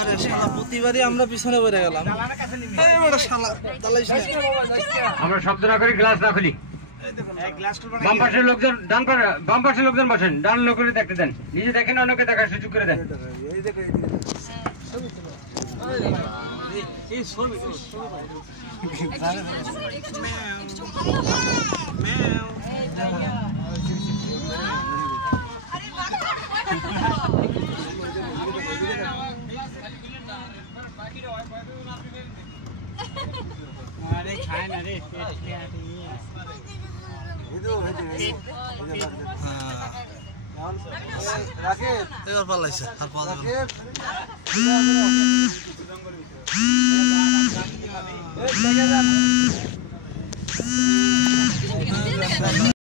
আরে শালা প্রতিবারই আমরা পিছনে পড়ে গেলাম। আমরা শব্দ না করি, গ্লাস না খুলি। বাম পাশের লোকজন বাম পাশের লোকজন বসেন, ডান লোকের দেখতে দেন, নিজে দেখেন অন্যকে দেখার সুযোগ করে দেন। এবার পালাইছে আর পাওয়া যাবে না।